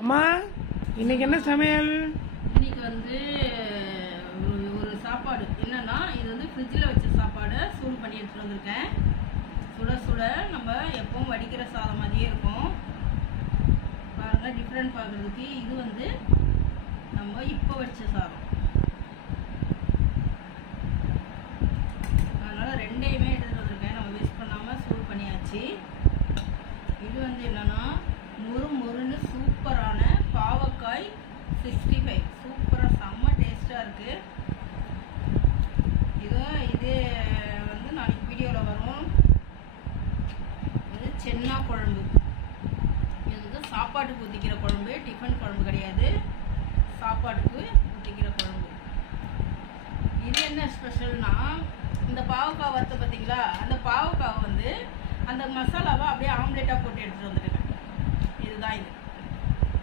அம்மா இன்னைக்கு என்ன சமையல்? இன்னைக்கு வந்து ஒரு சாப்பாடு என்னன்னா, இது வந்து ஃப்ரிட்ஜில் வச்ச சாப்பாடை சூடு பண்ணி எடுத்துட்டு வந்திருக்கேன். சுட சுட நம்ம எப்பவும் வடிக்கிற சாதம் மாதிரியே இருக்கும். பாருங்க, டிஃப்ரெண்ட் பார்க்குறதுக்கு. இது வந்து நம்ம இப்போ வச்ச சாதம், அதனால் ரெண்டையுமே எடுத்துகிட்டு வந்திருக்கேன். நம்ம வேஸ்ட் பண்ணாமல் சூடு பண்ணியாச்சு. இது வந்து என்னன்னா, முறுன்னு சூப்பரான பாவக்காய் 65 சூப்பராக செம்ம டேஸ்ட்டாக இருக்குது. இது வந்து நாளைக்கு வீடியோவில் வரும். இது சென்னா குழம்பு. இது வந்து சாப்பாட்டுக்கு ஊற்றிக்கிற குழம்பு, டிஃபன் குழம்பு கிடையாது, சாப்பாட்டுக்கு ஊற்றிக்கிற குழம்பு. இது என்ன ஸ்பெஷல்னா, இந்த பாவக்காய் வறுத்த பார்த்தீங்களா, அந்த பாவக்காவை வந்து அந்த மசாலாவை அப்படியே ஆம்லேட்டாக போட்டு எடுத்துகிட்டு வந்துடுங்க. இதுதான் இது.